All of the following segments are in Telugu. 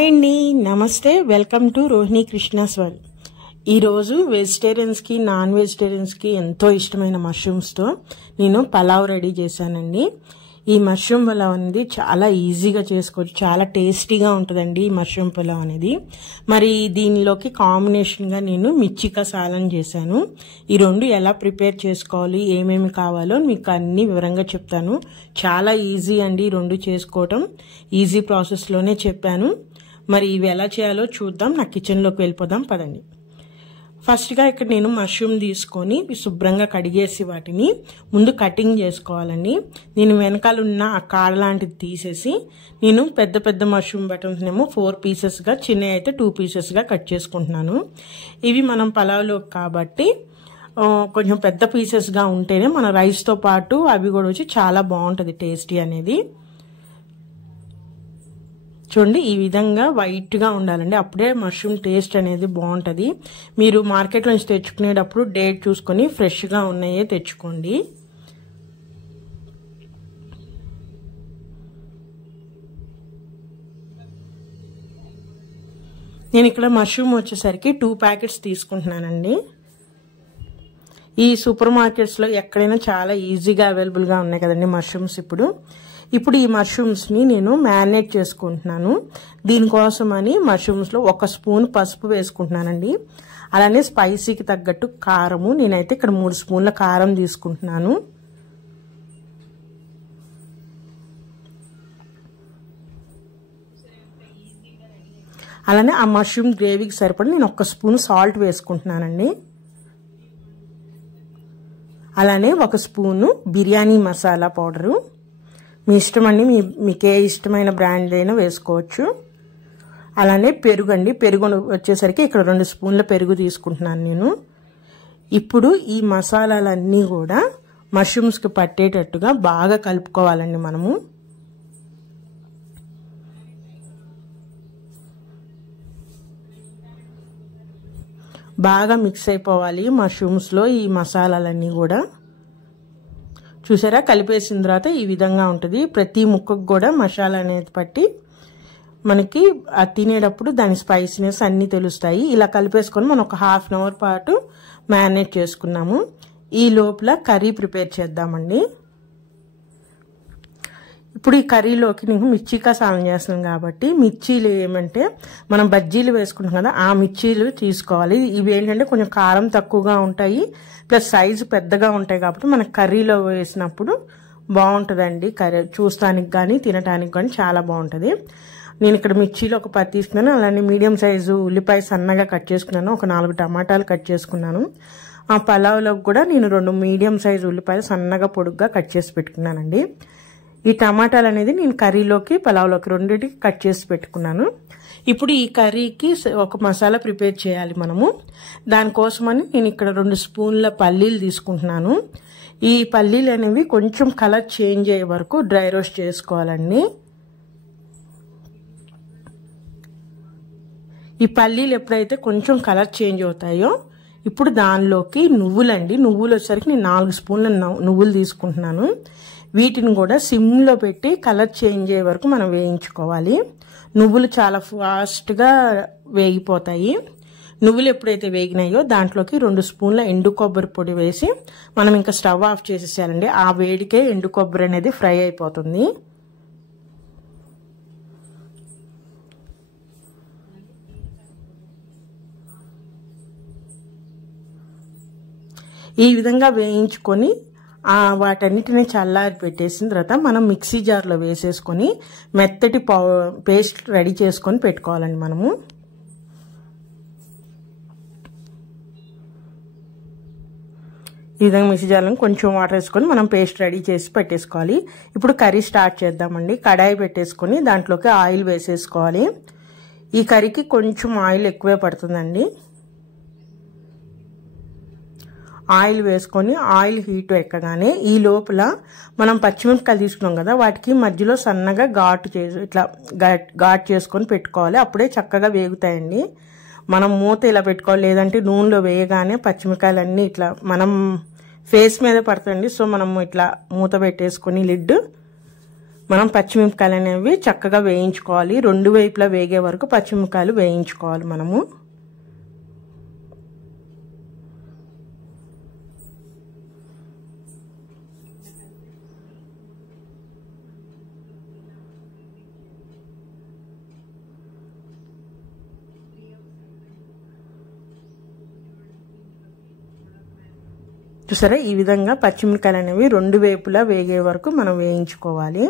హాయ్ అండి, నమస్తే. Welcome to Rohini Krishna's world. ఈరోజు వెజిటేరియన్స్కి నాన్ వెజిటేరియన్స్కి ఎంతో ఇష్టమైన మష్రూమ్స్తో నేను పలావ్ రెడీ చేశానండి. ఈ మష్రూమ్ పలావ్ అనేది చాలా ఈజీగా చేసుకోవచ్చు, చాలా టేస్టీగా ఉంటుందండి ఈ మష్రూమ్ పలావ్ అనేది. మరి దీనిలోకి కాంబినేషన్గా నేను మిర్చి కసాలం చేశాను. ఈ రెండు ఎలా ప్రిపేర్ చేసుకోవాలి, ఏమేమి కావాలో మీకు అన్ని వివరంగా చెప్తాను. చాలా ఈజీ అండి ఈ రెండు చేసుకోవటం, ఈజీ ప్రాసెస్లోనే చెప్పాను. మరి ఇవి ఎలా చేయాలో చూద్దాం. నా కిచెన్లోకి వెళ్ళిపోదాం పదండి. ఫస్ట్గా ఇక్కడ నేను మష్రూమ్ తీసుకొని శుభ్రంగా కడిగేసి వాటిని ముందు కటింగ్ చేసుకోవాలండి. నేను వెనకాల ఉన్న ఆ కాడ లాంటిది తీసేసి నేను పెద్ద పెద్ద మష్రూమ్ బటన్స్ ఏమో 4 పీసెస్గా, చిన్నవి అయితే 2 పీసెస్గా కట్ చేసుకుంటున్నాను. ఇవి మనం పలావ్లో కాబట్టి కొంచెం పెద్ద పీసెస్గా ఉంటేనే మన రైస్తో పాటు అవి కూడా వచ్చి చాలా బాగుంటుంది టేస్టీ అనేది. చూడండి, ఈ విధంగా వైట్గా ఉండాలండి, అప్పుడే మష్రూమ్ టేస్ట్ అనేది బాగుంటుంది. మీరు మార్కెట్ నుంచి తెచ్చుకునేటప్పుడు డేట్ చూసుకొని ఫ్రెష్గా ఉన్నాయే తెచ్చుకోండి. నేను ఇక్కడ మష్రూమ్ వచ్చేసరికి 2 ప్యాకెట్స్ తీసుకుంటున్నానండి. ఈ సూపర్ మార్కెట్స్లో ఎక్కడైనా చాలా ఈజీగా అవైలబుల్గా ఉన్నాయి కదండి మష్రూమ్స్. ఇప్పుడు ఈ మష్రూమ్స్ని నేను మ్యారినేట్ చేసుకుంటున్నాను. దీనికోసమని మష్రూమ్స్లో 1 స్పూన్ పసుపు వేసుకుంటున్నానండి. అలానే స్పైసీకి తగ్గట్టు కారము, నేనైతే ఇక్కడ 3 స్పూన్ల కారం తీసుకుంటున్నాను. అలానే ఆ మష్రూమ్ గ్రేవీకి సరిపడి నేను 1 స్పూన్ సాల్ట్ వేసుకుంటున్నానండి. అలానే 1 స్పూను బిర్యానీ మసాలా పౌడరు, మీ ఇష్టం అండి, మీకు ఏ ఇష్టమైన బ్రాండ్ అయినా వేసుకోవచ్చు. అలానే పెరుగు అండి, పెరుగు వచ్చేసరికి ఇక్కడ 2 స్పూన్ల పెరుగు తీసుకుంటున్నాను నేను. ఇప్పుడు ఈ మసాలాలన్నీ కూడా మష్రూమ్స్కి పట్టేటట్టుగా బాగా కలుపుకోవాలండి మనము. బాగా మిక్స్ అయిపోవాలి మష్రూమ్స్లో ఈ మసాలాలన్నీ కూడా. చూసారా, కలిపేసిన తర్వాత ఈ విధంగా ఉంటుంది. ప్రతి ముక్కకు కూడా మసాలా అనేది పట్టి మనకి తినేటప్పుడు దాని స్పైసీనెస్ అన్నీ తెలుస్తాయి. ఇలా కలిపేసుకొని మనం ఒక 1/2 అవర్ పాటు మ్యారినేట్ చేసుకున్నాము. ఈ లోపల కర్రీ ప్రిపేర్ చేద్దామండి. ఇప్పుడు ఈ కర్రీలోకి నేను మిర్చి కసాలం చేస్తున్నాను కాబట్టి మిర్చీలు ఏమంటే మనం బజ్జీలు వేసుకుంటాం కదా, ఆ మిర్చీలు తీసుకోవాలి. ఇవి ఏంటంటే కొంచెం కారం తక్కువగా ఉంటాయి, ప్లస్ సైజు పెద్దగా ఉంటాయి కాబట్టి మనకు కర్రీలో వేసినప్పుడు బాగుంటుందండి. కర్రీ చూస్తానికి కానీ తినడానికి కానీ చాలా బాగుంటుంది. నేను ఇక్కడ మిర్చీలు ఒక 10 తీసుకున్నాను. అలానే మీడియం సైజు ఉల్లిపాయ సన్నగా కట్ చేసుకున్నాను. ఒక 4 టమాటాలు కట్ చేసుకున్నాను. ఆ పలావ్లోకి కూడా నేను 2 మీడియం సైజు ఉల్లిపాయలు సన్నగా పొడుగ్గా కట్ చేసి పెట్టుకున్నానండి. ఈ టమాటాలు అనేది నేను కర్రీలోకి పలావ్లోకి రెండింటికి కట్ చేసి పెట్టుకున్నాను. ఇప్పుడు ఈ కర్రీకి ఒక మసాలా ప్రిపేర్ చేయాలి మనము. దానికోసమని నేను ఇక్కడ 2 స్పూన్ల పల్లీలు తీసుకుంటున్నాను. ఈ పల్లీలు అనేవి కొంచెం కలర్ చేంజ్ అయ్యే వరకు డ్రై రోస్ట్ చేసుకోవాలండి. ఈ పల్లీలు ఎప్పుడైతే కొంచెం కలర్ చేంజ్ అవుతాయో ఇప్పుడు దానిలోకి నువ్వులండి. నువ్వులు వచ్చేసరికి నేను 4 స్పూన్ల నువ్వులు తీసుకుంటున్నాను. వీటిని కూడా సిమ్లో పెట్టి కలర్ చేంజ్ అయ్యే వరకు మనం వేయించుకోవాలి. నువ్వులు చాలా ఫాస్ట్గా వేగిపోతాయి. నువ్వులు ఎప్పుడైతే వేగినాయో దాంట్లోకి 2 స్పూన్ల ఎండు కొబ్బరి పొడి వేసి మనం ఇంకా స్టవ్ ఆఫ్ చేసేసేయాలండి. ఆ వేడికే ఎండు కొబ్బరి అనేది ఫ్రై అయిపోతుంది. ఈ విధంగా వేయించుకొని వాటన్నిటిని చల్లారి పెట్టేసిన తర్వాత మనం మిక్సీ జార్లో వేసేసుకొని మెత్తటి పేస్ట్ రెడీ చేసుకొని పెట్టుకోవాలండి మనము. ఈ విధంగా మిక్సీ జార్లో కొంచెం వాటర్ వేసుకొని మనం పేస్ట్ రెడీ చేసి పెట్టేసుకోవాలి. ఇప్పుడు కర్రీ స్టార్ట్ చేద్దామండి. కడాయి పెట్టేసుకొని దాంట్లోకి ఆయిల్ వేసేసుకోవాలి. ఈ కర్రీకి కొంచెం ఆయిల్ ఎక్కువే పడుతుందండి. ఆయిల్ వేసుకొని ఆయిల్ హీట్ ఎక్కగానే ఈ లోపల మనం పచ్చిమిరపకాయలు తీసుకున్నాం కదా, వాటికి మధ్యలో సన్నగా ఘాటు చేసుకొని పెట్టుకోవాలి. అప్పుడే చక్కగా వేగుతాయండి. మనం మూత ఇలా పెట్టుకోవాలి, లేదంటే నూనెలో వేయగానే పచ్చిమిరపకాయలన్నీ ఇట్లా మనం ఫేస్ మీద పడుతుంది. సో మనం ఇట్లా మూత పెట్టేసుకొని లిడ్ మనం పచ్చిమిరపకాయలు అనేవి చక్కగా వేయించుకోవాలి. రెండు వైపులా వేగే వరకు పచ్చిమిరపకాయలు వేయించుకోవాలి మనము. చూసారా, ఈ విధంగా పచ్చిమిరపకాయలు అనేవి రెండు వైపులా వేగే వరకు మనం వేయించుకోవాలి.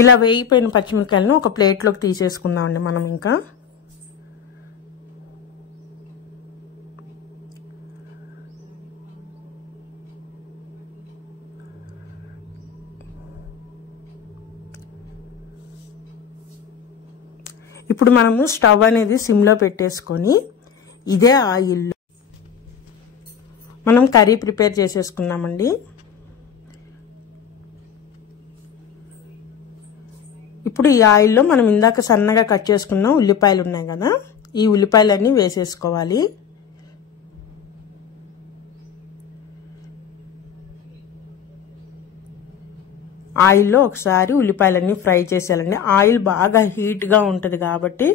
ఇలా వేగిపోయిన పచ్చిమిరపకాయలను ఒక ప్లేట్లోకి తీసేసుకుందామండి మనం. ఇంకా ఇప్పుడు మనము స్టవ్ అనేది సిమ్లో పెట్టేసుకొని ఇదే ఆయిల్లో మనం కర్రీ ప్రిపేర్ చేసేసుకున్నామండి. ఇప్పుడు ఈ ఆయిల్లో మనం ఇందాక సన్నగా కట్ చేసుకున్న ఉల్లిపాయలు ఉన్నాయి కదా, ఈ ఉల్లిపాయలన్నీ వేసేసుకోవాలి. ఆయిల్లో ఒకసారి ఉల్లిపాయలన్నీ ఫ్రై చేసేయాలండి. ఆయిల్ బాగా హీట్గా ఉంటుంది కాబట్టి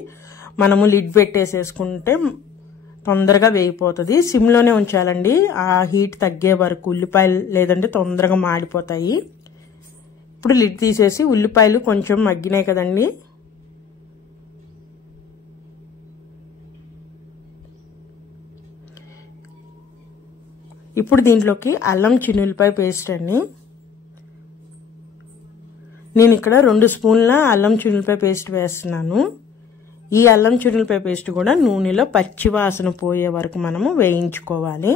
మనము లిడ్ పెట్టేసేసుకుంటే తొందరగా వేగిపోతుంది. సిమ్లోనే ఉంచాలండి ఆ హీట్ తగ్గే వరకు ఉల్లిపాయలు, లేదంటే తొందరగా మాడిపోతాయి. ఇప్పుడు లిడ్ తీసేసి ఉల్లిపాయలు కొంచెం మగ్గినాయి కదండి, ఇప్పుడు దీంట్లోకి అల్లం చిన్నులపాయ పేస్ట్ అండి. నేను ఇక్కడ 2 స్పూన్ల అల్లం చిన్నులపాయ పేస్ట్ వేస్తున్నాను. ఈ అల్లం చిన్నులపాయ పేస్ట్ కూడా నూనెలో పచ్చి వాసన పోయే వరకు మనము వేయించుకోవాలి.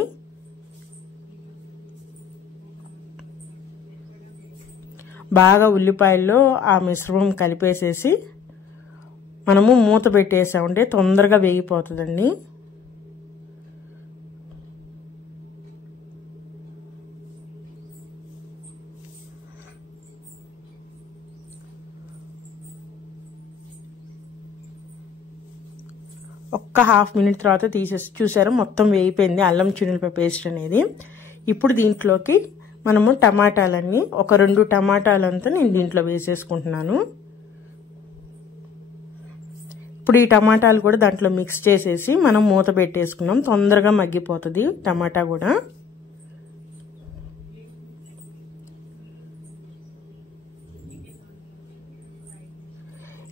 బాగా ఉల్లిపాయల్లో ఆ మిశ్రమం కలిపేసేసి మనము మూత పెట్టేసామంటే తొందరగా వేగిపోతుందండి. ఒక్క హాఫ్ మినిట్ తర్వాత తీసేసి చూసారా, మొత్తం వేగిపోయింది అల్లం చిన్నులపాయ పేస్ట్ అనేది. ఇప్పుడు దీంట్లోకి మనము టమాటాలన్నీ ఒక 2 టమాటాలంతా నేను దీంట్లో వేసేసుకుంటున్నాను. ఇప్పుడు ఈ టమాటాలు కూడా దాంట్లో మిక్స్ చేసేసి మనం మూత పెట్టేసుకున్నాం. తొందరగా మగ్గిపోతుంది టమాటా కూడా.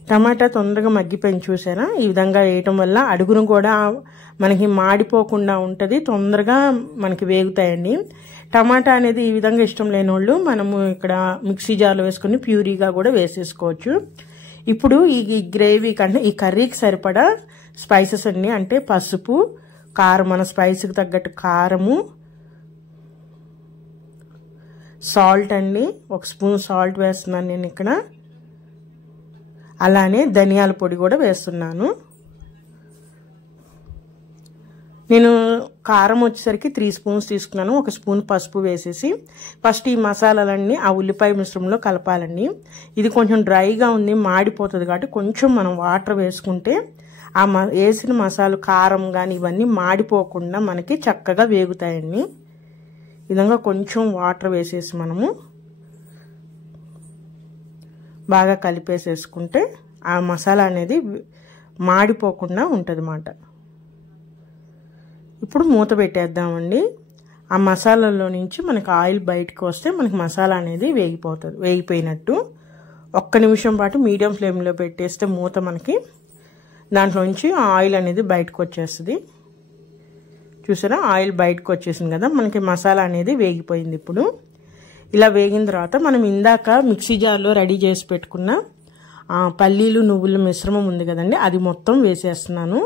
టమాటా తొందరగా మగ్గిపోయింది చూసారా. ఈ విధంగా వేయటం వల్ల అడుగును కూడా మనకి మాడిపోకుండా ఉంటుంది, తొందరగా మనకి వేగుతాయండి. టమాటా అనేది ఈ విధంగా ఇష్టం లేని వాళ్ళు మనము ఇక్కడ మిక్సీ జార్లో వేసుకుని ప్యూరీగా కూడా వేసేసుకోవచ్చు. ఇప్పుడు ఈ గ్రేవీ కంటే ఈ కర్రీకి సరిపడా స్పైసెస్ అన్ని, అంటే పసుపు, కారం, మన స్పైస్కి తగ్గట్టు కారము, సాల్ట్ అండి, 1 స్పూన్ సాల్ట్ వేస్తున్నాను నేను ఇక్కడ. అలానే ధనియాల పొడి కూడా వేస్తున్నాను. నేను కారం వచ్చేసరికి 3 స్పూన్స్ తీసుకున్నాను. 1 స్పూన్ పసుపు వేసేసి ఫస్ట్ ఈ మసాలాలన్నీ ఆ ఉల్లిపాయ మిశ్రమంలో కలపాలండి. ఇది కొంచెం డ్రైగా ఉంది, మాడిపోతుంది కాబట్టి కొంచెం మనం వాటర్ వేసుకుంటే ఆ వేసిన మసాలా కారం కానీ ఇవన్నీ మాడిపోకుండా మనకి చక్కగా వేగుతాయండి. ఈ విధంగా కొంచెం వాటర్ వేసేసి మనము బాగా కలిపేసేసుకుంటే ఆ మసాలా అనేది మాడిపోకుండా ఉంటుంది అన్నమాట. ఇప్పుడు మూత పెట్టేద్దామండి. ఆ మసాలాలో నుంచి మనకి ఆయిల్ బయటకు వస్తే మనకి మసాలా అనేది వేగిపోయినట్టు. 1 నిమిషం పాటు మీడియం ఫ్లేమ్లో పెట్టేస్తే మూత మనకి దాంట్లో నుంచి ఆయిల్ అనేది బయటకు వచ్చేస్తుంది. చూసారా, ఆయిల్ బయటకు వచ్చేసింది కదా, మనకి మసాలా అనేది వేగిపోయింది. ఇప్పుడు ఇలా వేగిన తర్వాత మనం ఇందాక మిక్సీ జార్లో రెడీ చేసి పెట్టుకున్న పల్లీలు నువ్వుల మిశ్రమం ఉంది కదండి, అది మొత్తం వేసేస్తున్నాను.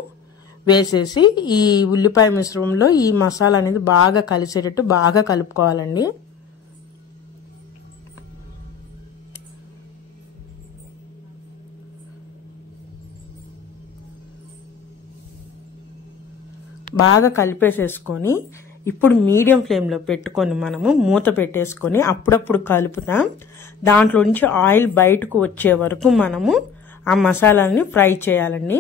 వేసేసి ఈ ఉల్లిపాయ మిశ్రమంలో ఈ మసాలా అనేది బాగా కలిసేటట్టు బాగా కలుపుకోవాలండి. బాగా కలిపేసేసుకొని ఇప్పుడు మీడియం ఫ్లేమ్లో పెట్టుకొని మనము మూత పెట్టేసుకొని అప్పుడప్పుడు కలుపుతాం. దాంట్లో నుంచి ఆయిల్ బయటకు వచ్చే వరకు మనము ఆ మసాలాని ఫ్రై చేయాలండి.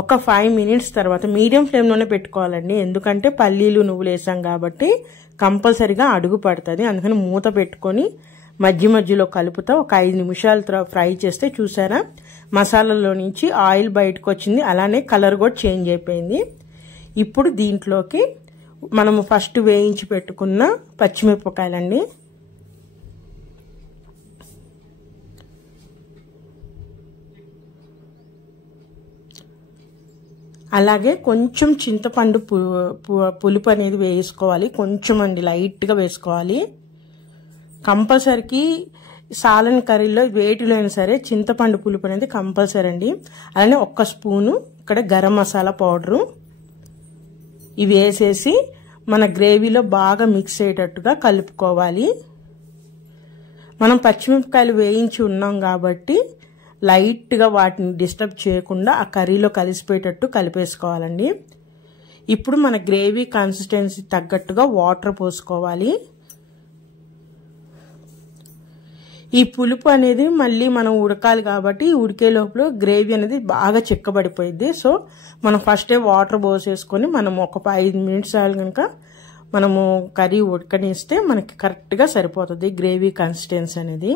ఒక 5 మినిట్స్ తర్వాత మీడియం ఫ్లేమ్లోనే పెట్టుకోవాలండి. ఎందుకంటే పల్లీలు నువ్వులు వేసాం కాబట్టి కంపల్సరీగా అడుగు పడుతుంది. అందుకని మూత పెట్టుకొని మధ్య మధ్యలో కలుపుతా ఒక 5 నిమిషాలు ఫ్రై చేస్తే చూసారా మసాలాలో నుంచి ఆయిల్ బయటకు వచ్చింది. అలానే కలర్ కూడా చేంజ్ అయిపోయింది. ఇప్పుడు దీంట్లోకి మనము ఫస్ట్ వేయించి పెట్టుకున్న పచ్చిమిరపకాయలండి, అలాగే కొంచెం చింతపండు పులుపు అనేది వేసుకోవాలి. కొంచెం అండి, లైట్గా వేసుకోవాలి. కంపల్సరీకి సాలన్ కర్రీలో వేటిలో అయినా సరే చింతపండు పులుపు అనేది కంపల్సరీ అండి. అలానే 1 స్పూను ఇక్కడ గరం మసాలా పౌడరు ఇవి వేసేసి మన గ్రేవీలో బాగా మిక్స్ అయ్యేటట్టుగా కలుపుకోవాలి. మనం పచ్చిమిరపకాయలు వేయించి ఉన్నాం కాబట్టి లైట్గా వాటిని డిస్టర్బ్ చేయకుండా ఆ కర్రీలో కలిసిపోయేటట్టు కలిపేసుకోవాలండి. ఇప్పుడు మన గ్రేవీ కన్సిస్టెన్సీ తగ్గట్టుగా వాటర్ పోసుకోవాలి. ఈ పులుపు అనేది మళ్ళీ మనం ఉడకాలి కాబట్టి ఉడికే లోపల గ్రేవీ అనేది బాగా చిక్కబడిపోయింది. సో మనం ఫస్టే వాటర్ పోసేసుకొని మనం ఒక 5 మినిట్స్ కనుక మనము కర్రీ ఉడకనిస్తే మనకి కరెక్ట్గా సరిపోతుంది గ్రేవీ కన్సిస్టెన్సీ అనేది.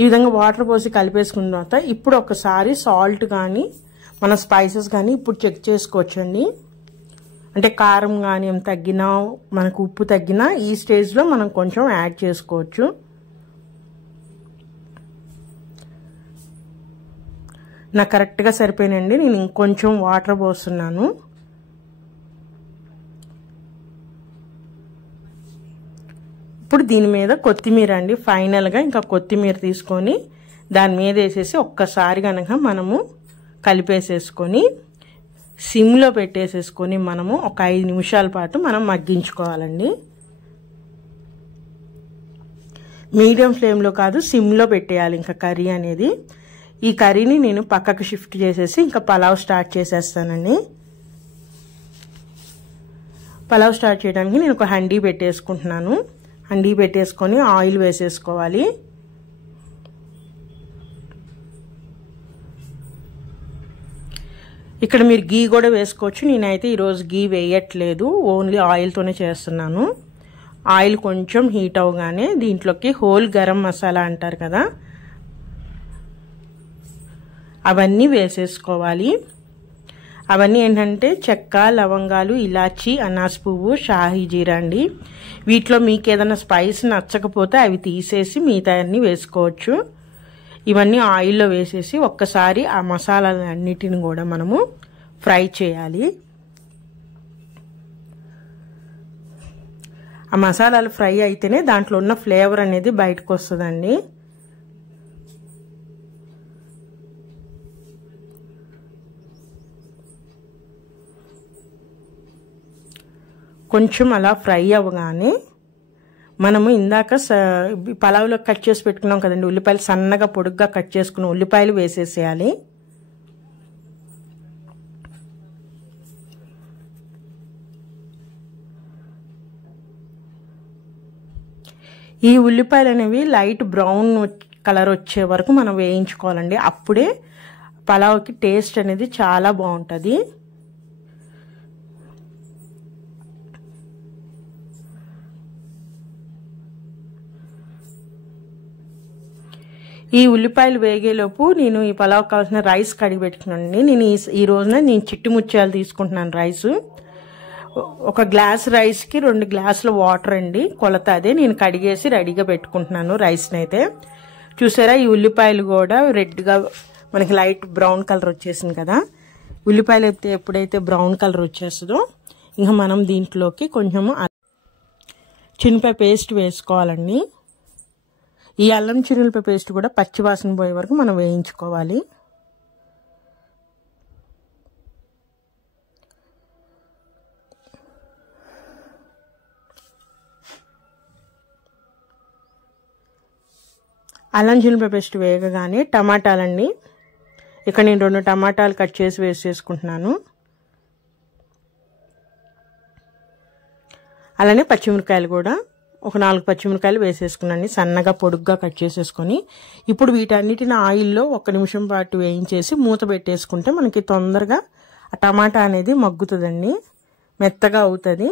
ఈ విధంగా వాటర్ పోసి కలిపేసుకున్న తర్వాత ఇప్పుడు ఒకసారి సాల్ట్ కానీ మన స్పైసెస్ కానీ ఇప్పుడు చెక్ చేసుకోవచ్చండి. అంటే కారం కానీ ఏం తగ్గినా మనకు ఉప్పు తగ్గినా ఈ స్టేజ్లో మనం కొంచెం యాడ్ చేసుకోవచ్చు. నాకు కరెక్ట్గా సరిపోయినండి. నేను ఇంకొంచెం వాటర్ పోస్తున్నాను. ఇప్పుడు దీని మీద కొత్తిమీర అండి, ఫైనల్గా ఇంకా కొత్తిమీర తీసుకొని దాని మీద వేసేసి ఒక్కసారి కనుక మనము కలిపేసేసుకొని సిమ్లో పెట్టేసేసుకొని మనము ఒక 5 నిమిషాల పాటు మనం మగ్గించుకోవాలండి. మీడియం ఫ్లేమ్లో కాదు, సిమ్లో పెట్టేయాలి ఇంకా కర్రీ అనేది. ఈ కర్రీని నేను పక్కకు షిఫ్ట్ చేసేసి ఇంకా పలావ్ స్టార్ట్ చేసేస్తానండి. పలావ్ స్టార్ట్ చేయడానికి నేను ఒక హండీ పెట్టేసుకుంటున్నాను. హండీ పెట్టేసుకొని ఆయిల్ వేసేసుకోవాలి. ఇక్కడ మీరు గీ కూడా వేసుకోవచ్చు. నేనైతే ఈరోజు గీ వేయట్లేదు, ఓన్లీ ఆయిల్తోనే చేస్తున్నాను. ఆయిల్ కొంచెం హీట్ అవగానే దీంట్లోకి హోల్ గరం మసాలా అంటారు కదా, అవన్నీ వేసేసుకోవాలి. అవన్నీ ఏంటంటే చెక్క, లవంగాలు, ఇలాచి, అనాస్ పువ్వు, షాహీ జీరా అండి. వీటిలో మీకు ఏదైనా స్పైస్ నచ్చకపోతే అవి తీసేసి మిగతా అన్నీ వేసుకోవచ్చు. ఇవన్నీ ఆయిల్లో వేసేసి ఒక్కసారి ఆ మసాలాలన్నిటిని కూడా మనము ఫ్రై చేయాలి. ఆ మసాలాలు ఫ్రై అయితేనే దాంట్లో ఉన్న ఫ్లేవర్ అనేది బయటకు వస్తుందండి. కొంచెం అలా ఫ్రై అవ్వగానే మనము ఇందాక పలావ్లో కట్ చేసి పెట్టుకున్నాం కదండి ఉల్లిపాయలు, సన్నగా పొడుగ్గా కట్ చేసుకున్న ఉల్లిపాయలు వేసేసేయాలి. ఈ ఉల్లిపాయలు అనేవి లైట్ బ్రౌన్ కలర్ వచ్చే వరకు మనం వేయించుకోవాలండి. అప్పుడే పలావ్కి టేస్ట్ అనేది చాలా బాగుంటుంది. ఈ ఉల్లిపాయలు వేగేలోపు నేను ఈ పలావ్ కావాల్సిన రైస్ కడిగి పెట్టుకున్నానండి. నేను ఈ రోజున నేను చిట్టి ముత్యాలు తీసుకుంటున్నాను రైసు. 1 గ్లాస్ రైస్కి 2 గ్లాసుల వాటర్ అండి కొలత. అదే నేను కడిగేసి రెడీగా పెట్టుకుంటున్నాను రైస్ని అయితే. చూసారా ఈ ఉల్లిపాయలు కూడా రెడ్గా మనకి లైట్ బ్రౌన్ కలర్ వచ్చేసింది కదా. ఉల్లిపాయలు అయితే ఎప్పుడైతే బ్రౌన్ కలర్ వచ్చేస్తుందో ఇంకా మనం దీంట్లోకి కొంచెము చిన్నిపాయ పేస్ట్ వేసుకోవాలండి. ఈ అల్లం చిన్నులపాయ పేస్ట్ కూడా పచ్చివాసన పోయే వరకు మనం వేయించుకోవాలి. అల్లం చిన్నులపాయ పేస్ట్ వేయగానే టమాటాలండి, ఇక్కడ నేను 2 టమాటాలు కట్ చేసి వేసేసుకుంటున్నాను. అలానే పచ్చిమిరకాయలు కూడా ఒక 4 పచ్చిమిరకాయలు వేసేసుకున్నాను, సన్నగా పొడుగ్గా కట్ చేసేసుకొని. ఇప్పుడు వీటన్నిటిని ఆయిల్లో 1 నిమిషం పాటు వేయించేసి మూత పెట్టేసుకుంటే మనకి తొందరగా ఆ టమాటా అనేది మగ్గుతుందండి, మెత్తగా అవుతుంది.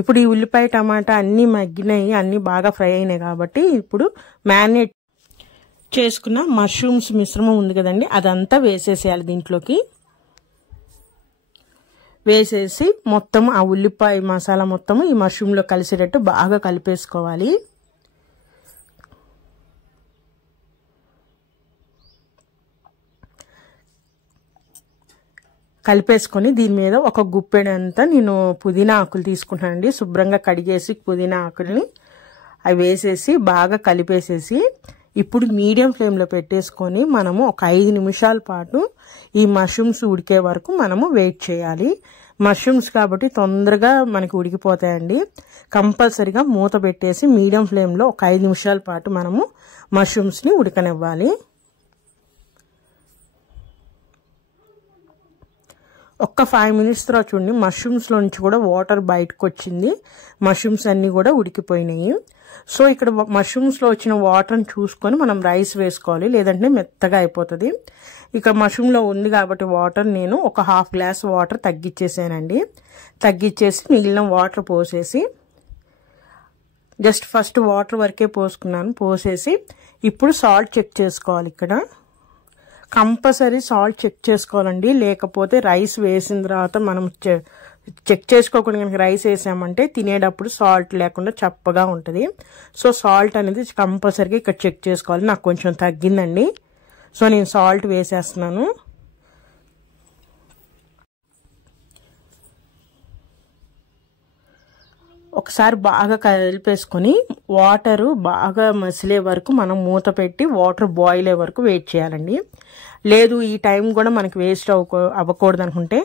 ఇప్పుడు ఈ ఉల్లిపాయ టమాటా అన్నీ మగ్గినాయి, అన్నీ బాగా ఫ్రై అయినాయి కాబట్టి ఇప్పుడు మ్యారినేట్ చేసుకున్న మష్రూమ్స్ మిశ్రమం ఉంది కదండి, అదంతా వేసేసేయాలి. దీంట్లోకి వేసేసి మొత్తం ఆ ఉల్లిపాయ మసాలా మొత్తం ఈ మష్రూమ్లో కలిసేటట్టు బాగా కలిపేసుకోవాలి. కలిపేసుకొని దీని మీద ఒక గుప్పెడంతా నేను పుదీనా ఆకులు తీసుకుంటానండి, శుభ్రంగా కడిగేసి పుదీనా ఆకుల్ని అవి వేసేసి బాగా కలిపేసేసి ఇప్పుడు మీడియం ఫ్లేమ్లో పెట్టేసుకొని మనము ఒక 5 నిమిషాల పాటు ఈ మష్రూమ్స్ ఉడికే వరకు మనము వెయిట్ చేయాలి. మష్రూమ్స్ కాబట్టి తొందరగా మనకి ఉడికిపోతాయండి. కంపల్సరిగా మూత పెట్టేసి మీడియం ఫ్లేమ్లో ఒక 5 నిమిషాల పాటు మనము మష్రూమ్స్ని ఉడకనివ్వాలి. ఒక్క 5 మినిట్స్ తర్వాత చూడండి మష్రూమ్స్లో నుంచి కూడా వాటర్ బయటకు వచ్చింది, మష్రూమ్స్ అన్నీ కూడా ఉడికిపోయినాయి. సో ఇక్కడ మష్రూమ్స్లో వచ్చిన వాటర్ని చూసుకొని మనం రైస్ వేసుకోవాలి, లేదంటే మెత్తగా అయిపోతుంది. ఇక మష్రూమ్లో ఉంది కాబట్టి వాటర్ నేను ఒక 1/2 గ్లాస్ వాటర్ తగ్గించేసానండి. తగ్గించేసి మిగిలిన వాటర్ పోసేసి జస్ట్ ఫస్ట్ వాటర్ వరకే పోసుకున్నాను. పోసేసి ఇప్పుడు సాల్ట్ చెక్ చేసుకోవాలి. ఇక్కడ కంపల్సరీ సాల్ట్ చెక్ చేసుకోవాలండి, లేకపోతే రైస్ వేసిన తర్వాత మనం చెక్ చేసుకోకుండా కనుక రైస్ వేసామంటే తినేటప్పుడు సాల్ట్ లేకుండా చప్పగా ఉంటుంది. సో సాల్ట్ అనేది కంపల్సరీగా ఇక్కడ చెక్ చేసుకోవాలి. నాకు కొంచెం తగ్గిందండి, సో నేను సాల్ట్ వేసేస్తున్నాను. ఒకసారి బాగా కలిపేసుకొని వాటర్ బాగా మసిలే వరకు మనం మూత పెట్టి వాటర్ బాయిల్ అయ్యే వరకు వెయిట్ చేయాలండి. లేదు ఈ టైం కూడా మనకి వేస్ట్ అవ్వకూడదు అనుకుంటే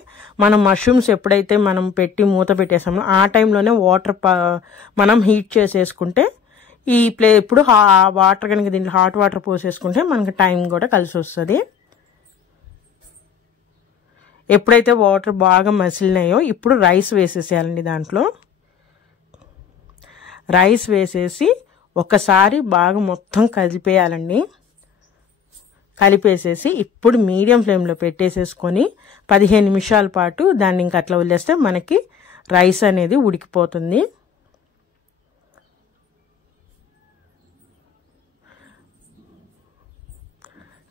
మనం మష్రూమ్స్ ఎప్పుడైతే మనం పెట్టి మూత పెట్టేసామో ఆ టైంలోనే వాటర్ మనం హీట్ చేసేసుకుంటే ఇప్పుడు వాటర్ కనుక దీంట్లో హాట్ వాటర్ పోసేసుకుంటే మనకి టైం కూడా కలిసి వస్తుంది. ఎప్పుడైతే వాటర్ బాగా మసిలినాయో ఇప్పుడు రైస్ వేసేసేయాలండి. దాంట్లో రైస్ వేసేసి ఒకసారి బాగా మొత్తం కలిపేయాలండి. కలిపేసేసి ఇప్పుడు మీడియం ఫ్లేమ్లో పెట్టేసేసుకొని 15 నిమిషాల పాటు దాన్ని ఇంక అట్లా వదిలేస్తే మనకి రైస్ అనేది ఉడికిపోతుంది.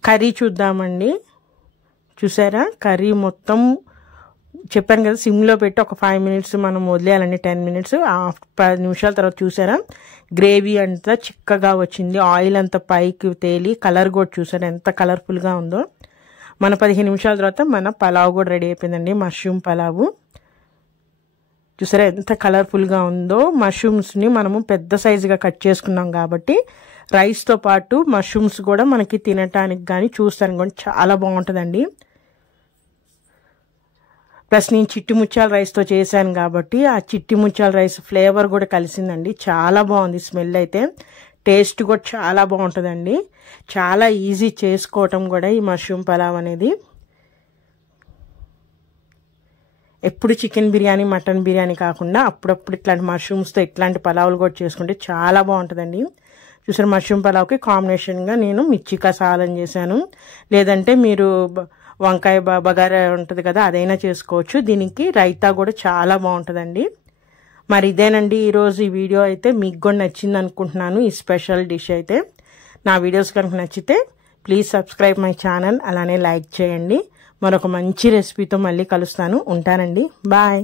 కర్రీ చూద్దామండి. చూసారా కర్రీ మొత్తం చెప్పాను కదా, సిమ్లో పెట్టి ఒక 5 మినిట్స్ మనం వదిలేయాలండి, 10 మినిట్స్. 10 నిమిషాల తర్వాత చూసారా గ్రేవీ అంతా చిక్కగా వచ్చింది, ఆయిల్ అంతా పైకి తేలి కలర్ కూడా చూసారా ఎంత కలర్ఫుల్గా ఉందో. మన 15 నిమిషాల తర్వాత మన పలావ్ కూడా రెడీ అయిపోయిందండి, మష్రూమ్ పలావు. చూసారా ఎంత కలర్ఫుల్గా ఉందో. మష్రూమ్స్ని మనము పెద్ద సైజుగా కట్ చేసుకున్నాం కాబట్టి రైస్తో పాటు మష్రూమ్స్ కూడా మనకి తినటానికి కానీ చూస్తానికి కానీ చాలా బాగుంటుందండి. ప్లస్ నేను చిట్టి ముత్యాల రైస్తో చేశాను కాబట్టి ఆ చిట్టి ముత్యాల రైస్ ఫ్లేవర్ కూడా కలిసిందండి, చాలా బాగుంది. స్మెల్ అయితే టేస్ట్ కూడా చాలా బాగుంటుందండి. చాలా ఈజీ చేసుకోవటం కూడా ఈ మష్రూమ్ పలావ్ అనేది. ఎప్పుడు చికెన్ బిర్యానీ మటన్ బిర్యానీ కాకుండా అప్పుడప్పుడు ఇట్లాంటి మష్రూమ్స్తో ఇట్లాంటి పలావులు కూడా చేసుకుంటే చాలా బాగుంటుందండి. చూసారు మష్రూమ్ పలావ్కి కాంబినేషన్గా నేను మిర్చి కసాలం చేశాను, లేదంటే మీరు వంకాయ బగారా ఉంటుంది కదా అదైనా చేసుకోవచ్చు. దీనికి రైతా కూడా చాలా బాగుంటుందండి. మరి ఇదేనండి ఈరోజు ఈ వీడియో అయితే మీకు కూడా నచ్చింది అనుకుంటున్నాను. ఈ స్పెషల్ డిష్ అయితే నా వీడియోస్ కనుక నచ్చితే ప్లీజ్ సబ్స్క్రైబ్ మై ఛానల్, అలానే లైక్ చేయండి. మరొక మంచి రెసిపీతో మళ్ళీ కలుస్తాను. ఉంటానండి, బాయ్.